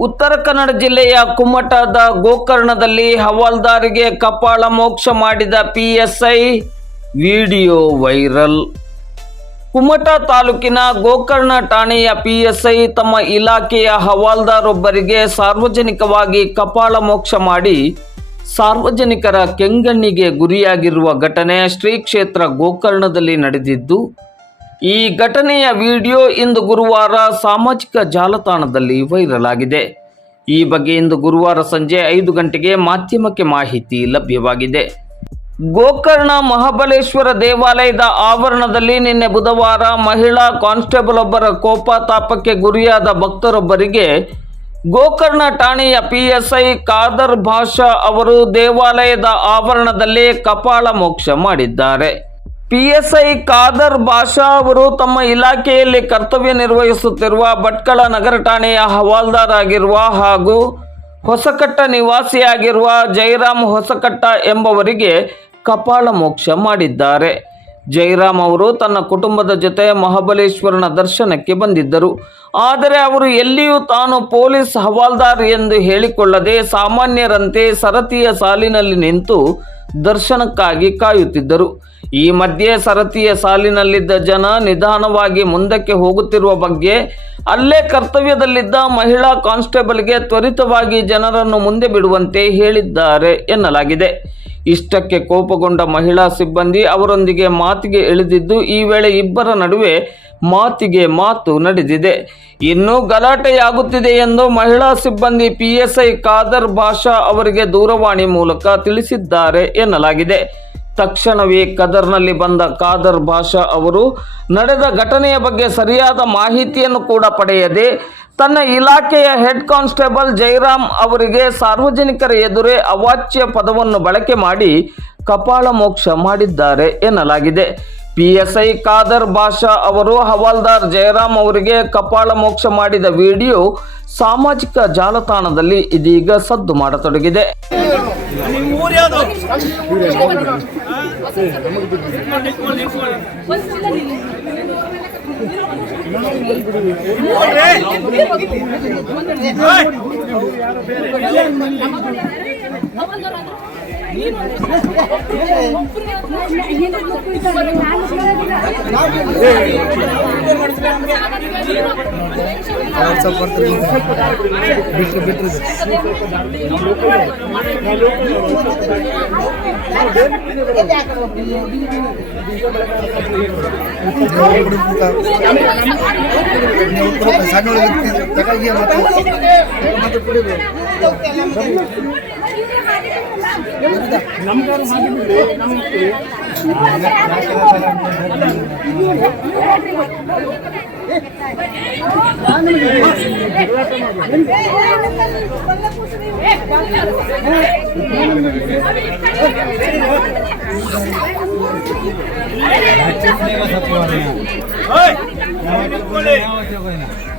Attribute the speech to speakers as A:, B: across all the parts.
A: ಉತ್ತರ ಕನ್ನಡ ಜಿಲ್ಲೆಯ ಕುಮಟದ ಗೋಕರ್ಣದಲ್ಲಿ ಹವಾಲ್ದಾರಿಗೆ ಕಪಾಳ ಮೋಕ್ಷ ಮಾಡಿದ ಪಿಎಸ್ಐ ವಿಡಿಯೋ ವೈರಲ್. ಕುಮಟ ತಾಲೂಕಿನ ಗೋಕರ್ಣ ಠಾಣೆಯ ಪಿಎಸ್ಐ ತಮ್ಮ ಇಲಾಖೆಯ ಹವಾಲ್ದಾರೊಬ್ಬರಿಗೆ ಸಾರ್ವಜನಿಕವಾಗಿ ಕಪಾಳ ಮೋಕ್ಷ ಮಾಡಿ ಸಾರ್ವಜನಿಕರ ಕೆಂಗಣ್ಣಿಗೆ ಗುರಿಯಾಗಿರುವ ಘಟನೆ ಶ್ರೀ ಕ್ಷೇತ್ರ ಗೋಕರ್ಣದಲ್ಲಿ ನಡೆದಿದ್ದು ಈ ಘಟನೆಯ ವಿಡಿಯೋ ಇಂದು ಗುರುವಾರ ಸಾಮಾಜಿಕ ಜಾಲತಾಣದಲ್ಲಿ ವೈರಲ್ ಆಗಿದೆ. ಈ ಬಗ್ಗೆ ಇಂದು ಗುರುವಾರ ಸಂಜೆ ಐದು ಗಂಟೆಗೆ ಮಾಧ್ಯಮಕ್ಕೆ ಮಾಹಿತಿ ಲಭ್ಯವಾಗಿದೆ. ಗೋಕರ್ಣ ಮಹಾಬಲೇಶ್ವರ ದೇವಾಲಯದ ಆವರಣದಲ್ಲಿ ನಿನ್ನೆ ಬುಧವಾರ ಮಹಿಳಾ ಕಾನ್ಸ್ಟೇಬಲ್ ಒಬ್ಬರ ಕೋಪತಾಪಕ್ಕೆ ಗುರಿಯಾದ ಭಕ್ತರೊಬ್ಬರಿಗೆ ಗೋಕರ್ಣ ಠಾಣೆಯ ಪಿಎಸ್ಐ ಖಾದರ್ ಭಾಷಾ ಅವರು ದೇವಾಲಯದ ಆವರಣದಲ್ಲಿ ಕಪಾಳ ಮೋಕ್ಷ ಮಾಡಿದ್ದಾರೆ. ಪಿಎಸ್ಐ ಖಾದರ್ ಬಾಷಾ ಅವರು ತಮ್ಮ ಇಲಾಖೆಯಲ್ಲಿ ಕರ್ತವ್ಯ ನಿರ್ವಹಿಸುತ್ತಿರುವ ಭಟ್ಕಳ ನಗರ ಠಾಣೆಯ ಹವಾಲ್ದಾರ್ ಆಗಿರುವ ಹಾಗೂ ಹೊಸಕಟ್ಟ ನಿವಾಸಿಯಾಗಿರುವ ಜೈರಾಮ್ ಹೊಸಕಟ್ಟ ಎಂಬವರಿಗೆ ಕಪಾಳ ಮೋಕ್ಷ ಮಾಡಿದ್ದಾರೆ. ಜಯರಾಮ್ ಅವರು ತನ್ನ ಕುಟುಂಬದ ಜೊತೆ ಮಹಾಬಲೇಶ್ವರನ ದರ್ಶನಕ್ಕೆ ಬಂದಿದ್ದರು. ಆದರೆ ಅವರು ಎಲ್ಲಿಯೂ ತಾನು ಪೊಲೀಸ್ ಹವಾಲ್ದಾರ್ ಎಂದು ಹೇಳಿಕೊಳ್ಳದೆ ಸಾಮಾನ್ಯರಂತೆ ಸರತಿಯ ಸಾಲಿನಲ್ಲಿ ನಿಂತು ದರ್ಶನಕ್ಕಾಗಿ ಕಾಯುತ್ತಿದ್ದರು. ಈ ಮಧ್ಯೆ ಸರತಿಯ ಸಾಲಿನಲ್ಲಿದ್ದ ಜನ ನಿಧಾನವಾಗಿ ಮುಂದಕ್ಕೆ ಹೋಗುತ್ತಿರುವ ಬಗ್ಗೆ ಅಲ್ಲೇ ಕರ್ತವ್ಯದಲ್ಲಿದ್ದ ಮಹಿಳಾ ಕಾನ್ಸ್ಟೇಬಲ್ಗೆ ತ್ವರಿತವಾಗಿ ಜನರನ್ನು ಮುಂದೆ ಬಿಡುವಂತೆ ಹೇಳಿದ್ದಾರೆ ಎನ್ನಲಾಗಿದೆ. ಇಷ್ಟಕ್ಕೆ ಕೋಪಗೊಂಡ ಮಹಿಳಾ ಸಿಬ್ಬಂದಿ ಅವರೊಂದಿಗೆ ಮಾತಿಗೆ ಇಳಿದಿದ್ದು, ಈ ವೇಳೆ ಇಬ್ಬರ ನಡುವೆ ಮಾತಿಗೆ ಮಾತು ನಡೆದಿದೆ. ಇನ್ನೂ ಗಲಾಟೆಯಾಗುತ್ತಿದೆ ಎಂದು ಮಹಿಳಾ ಸಿಬ್ಬಂದಿ ಪಿಎಸ್ಐ ಖಾದರ್ ಭಾಷಾ ಅವರಿಗೆ ದೂರವಾಣಿ ಮೂಲಕ ತಿಳಿಸಿದ್ದಾರೆ ಎನ್ನಲಾಗಿದೆ. ತಕ್ಷಣವೇ ಕದರ್ನಲ್ಲಿ ಬಂದ ಖಾದರ್ ಭಾಷಾ ಅವರು ನಡೆದ ಘಟನೆಯ ಬಗ್ಗೆ ಸರಿಯಾದ ಮಾಹಿತಿಯನ್ನು ಕೂಡ ಪಡೆಯದೆ ತನ್ನ ಇಲಾಖೆಯ ಹೆಡ್ ಕಾನ್ಸ್ಟೇಬಲ್ ಜೈರಾಮ್ ಅವರಿಗೆ ಸಾರ್ವಜನಿಕರ ಎದುರೇ ಅವಾಚ್ಯ ಪದವನ್ನು ಬಳಕೆ ಮಾಡಿ ಕಪಾಳ ಮೋಕ್ಷ ಮಾಡಿದ್ದಾರೆ ಎನ್ನಲಾಗಿದೆ. ಪಿಎಸ್ಐ ಖಾದರ್ ಬಾಷಾ ಅವರು ಹವಾಲ್ದಾರ್ ಜಯರಾಮ್ ಅವರಿಗೆ ಕಪಾಳ ಮೋಕ್ಷ ಮಾಡಿದ ವಿಡಿಯೋ ಸಾಮಾಜಿಕ ಜಾಲತಾಣದಲ್ಲಿ ಇದೀಗ ಸದ್ದು ಮಾಡತೊಡಗಿದೆ.
B: ಹೋಗಿ ಯಾರು ಬೇರೆ ನಮ್ಮ ಕಡೆ ನಮ್ಮ ಕಡೆ ನಮ್ಮ ಕಡೆ ಅಂದ್ರೆ ನಿಮ್ಮ ಊರು ಯಾವುದು
C: ಬಿಟ್ರು ಬಿಟ್ರು ಸಣ್ಣ ತಗೊಂಡಿಗೆ ಮತ್ತೆ ಮತ್ತೆ ಕುಡಿಬೇಕು
B: ಓಯ್ ನಿಂತ್ಕೊಳ್ಳಿ. ಈ ಅಮ್ಮಗೆ ಯಾಕ್ ಬೈದೆ ನೀನು? ಯಾಕ್ ಬೈದೆ ನೀನು? ಏಯ್! ಯಾಕ್ ಬೈದೆ ನೀನು? ಯಾಕ್ ಬೈದೆ ನೀನು? ಏನ್ ನಾವು ಪೊಲೀಸ್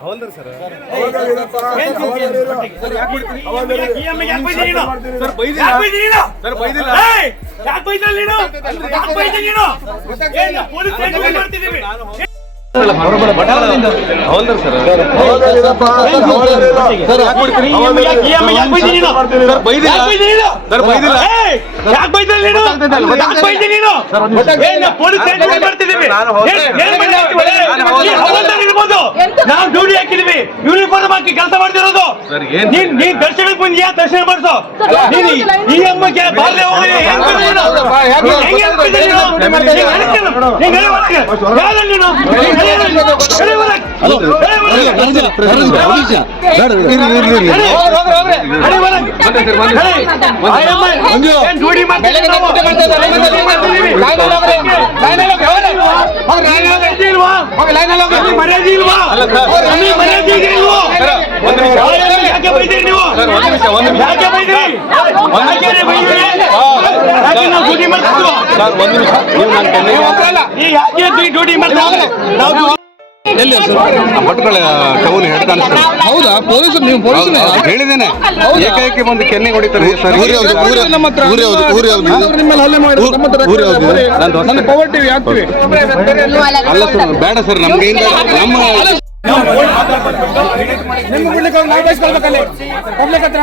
B: ಈ ಸರ್. ಸರ್ ಬೈದೆ ಸರ್ ಯಾಕ್ ಬೈದೆ ನೀನು? ಸರ್ ಯಾಕ್ ಬೈದೆ ನೀನು? ಯಾಕ್ ಬೈದೆ ನೀನು? ಪೊಲೀಸ್ ಸ್ಟೇಷನ್ಗೆ ನಾವು ಡ್ಯೂಟಿ ಹಾಕಿದೀವಿ ಯೂನಿಫಾರ್ಮ್ ಹಾಕಿ ಕೆಲಸ ಮಾಡ್ತಿರೋದು ನೀನ್ ನೀನ್ ದರ್ಶನಕ್ಕೆ ಬಂದ್ಯಾ ದರ್ಶನ ಮಾಡ್ಸೋ ನೀನ್ ಈ- ಅಮ್ಮಗೆ ಬಾಲ್ಯ ಹೋಗಿ ಹೆಂಗ್ ಬಂದೆ ನೀನು? ನೀನ್ ಹೆಂಗ್ ಹೆಂಗ್ ಬಂದೆ ನೀನು? ನೀನ್ ನಡೀತೀಯ? ನೀನ್ ನಡಿ ಒಳಗೆ. ಯಾರು ನೀನು? ನೀನ್ ನಡಿ ಒಳಗೆ. ನಡಿ ಒಳಗೆ. ನಡಿ ಒಳಗೆ. ನಡಿ. ನಡಿ ಒಳಗೆ. ಏನ್ ಜೋಡಿ ಮಾಡ್ತಿದ್ದೀವಿ ನಾವು? ಇಲ್ವಾ? ನಮಗೆ ಮರ್ಯಾದೆ ಇಲ್ವಾ? ನಮಗೆ ಮರ್ಯಾದೆ ಇದೆ ಇಲ್ವೋ? ಯಾಕೆ ಬೈತೀರಿ ನೀವು? ಯಾಕೆ ಬೈತೀರಿ? ಯಾಕೆ ರೀ ಬೈತೀರಿ? ಯಾಕೆ ನಾವು ಡ್ಯೂಟಿ ಮಾಡ್ತಿದ್ವು? ಈ ಯಾಕೆ ಈ ಡ್ಯೂಟಿ ಮಾಡ್ತಿದ್ವು? ನಾವು
D: ಭಟ್ಗಳ ಟೌನ್ ಹೆಡ್ ಕಾನ್ಸ್ಟೇಬಲ್
E: ಹೌದಾ? ಪೊಲೀಸರು ನೀವು ಪೊಲೀಸರು
D: ಹೇಳಿದ್ದೇನೆ. ಏಕೈಕಿ ಬಂದು ಕೆನ್ನೆ ಹೊಡಿತಾರೆ. ಸರ್.
E: ನಮ್ಮ ಹತ್ರ ನಿಮ್ಮ ಮೇಲೆ ಹಲ್ಲೆ ಮಾಡಿದ್ರು. ನಮ್ಮ ಹತ್ರ ನನ್ನ ಪವರ್ ಟಿವಿ ಹಾಕ್ತಿವಿ
D: ಅಲ್ಲ ಸರ್ ಬೇಡ ಸರ್ ನಮ್ಗೆ ನಮ್ಮ
E: ನಿಮ್ಗೆ ಬಿಡ್ಲಿಕ್ಕೆ ಅವ್ರು ನಾವು ಬಯಸ್ಕೊಳ್ಬೇಕಲ್ಲಿ ಪಬ್ಲಿಕ್ ಹತ್ರ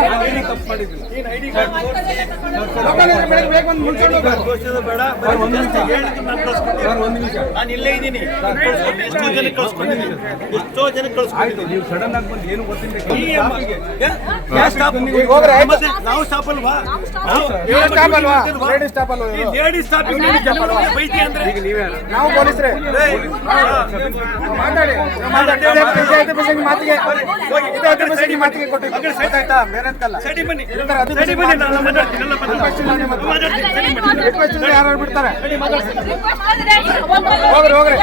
B: ನಾನು ಇಲ್ಲೇ ಇದ್ದೀನಿ. ಎಷ್ಟೋ ಜನ ಕಳ್ಸ್ಕೊಂಡಿದ್ದೀನಿ. ಎಷ್ಟೋ ಜನ ಕಳ್ಸ್ಕೊಂಡಿದ್ದೀನಿ. ನೀವು ಸಡನ್ ಆಗಿ ಬಂದು ಏನು ಗೊತ್ತಿಲ್ಲ. ನಾವು? ಸ್ಟಾಪ್ ಅಲ್ವಾ?
E: ಸ್ಟಾಪ್ ಅಲ್ವಾ? ಲೇಡೀಸ್ ಸ್ಟಾಪ್ ಅಲ್ವಾ ಇವರು?
B: ಲೇಡೀಸ್ ಸ್ಟಾಪ್ ಬೈತಿ ಅಂದ್ರೆ?
E: ನಾವು ಪೊಲೀಸರೇ. ಮಾತಾಡಿ. ಮಾತಾಡಿ ಪರ್ಸೆಂಟ್ ಮಾತಿಗೆ ಇದೇ ಪರ್ಸೆಂಟ್ ಮಾತಿಗೆ ಕೊಟ್ಟಿದ್ದು. ಗೊತ್ತಾಯ್ತಾ? ಬೇರೆ ಅಂತಲ್ಲ ರಿಕ್ವೆಸ್ಟ್ ಯಾರು ಬಿಡ್ತಾರೆ
F: ಹೋಗ್ರಿ ಹೋಗ್ರಿ.